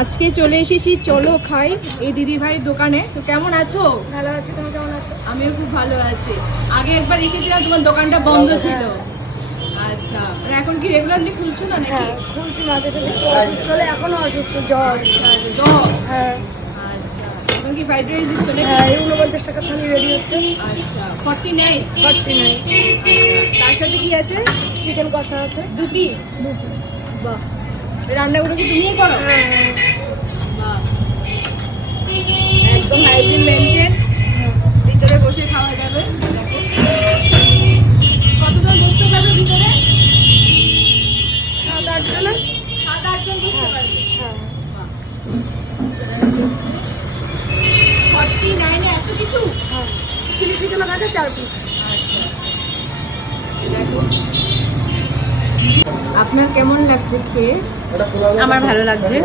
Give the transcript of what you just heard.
আজকে চলে এসেছি চলো খাই এই দিদি ভাইয়ের দোকানে। তো কেমন আছো? ভালো আছি, তুমি কেমন আছো? আমিও খুব ভালো আছি। আগে একবার এসেছিলাম, তোমার দোকানটা বন্ধ ছিল। আচ্ছা, আর এখন কি রেগুলারলি খুলছো না নাকি? হ্যাঁ, খুলছি মাঝে সাঝে। একটু অসুস্থ হলে, এখনো অসুস্থ, জ্বর। জ্বর? হ্যাঁ আচ্ছা, এখন কি ফ্রাইড রাইস দিচ্ছ নাকি? হ্যাঁ, এই 49 টাকা থালি রেডি হচ্ছে। আচ্ছা, 49। 49। তার সাথে কি আছে? চিকেন কষা আছে 2 পিস। 2 পিস। বাহ, রান্নাগুলো কি তুমিই করো? হ্যাঁ বাহ, একদম হাইজিন মেনটেন। ভিতরে বসে খাওয়া যাবে। দেখো কতজন বসতে পারবে ভিতরে? 7-8 জন। 7-8 জন বসতে পারবে। হ্যাঁ, বাহ, 49 এ এত কিছু? হ্যাঁ। চিলি চিকেন থাকে 4 পিস। আচ্ছা, এই দেখো। আপনার কেমন লাগছে খেয়ে? আমার ভালো লাগছে।